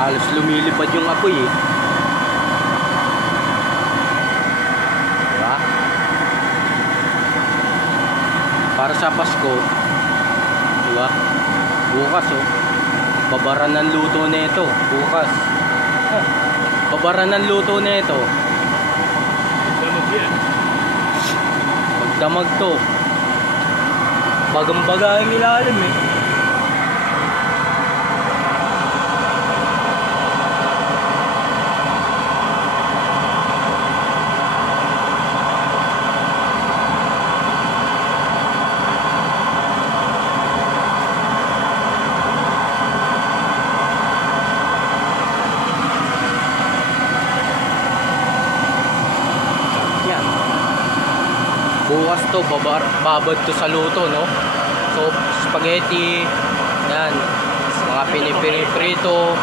Halos lumilipad yung apoy eh. Diba? Para sa Pasko, diba? Bukas oh, babara ng luto nito. Bukas babara ng luto nito. Damag yan. Magdamag to. Bagang-baga yung ilalim eh. Bukas to, babad to sa luto, no? So, spaghetti, yan, mga pinipirito,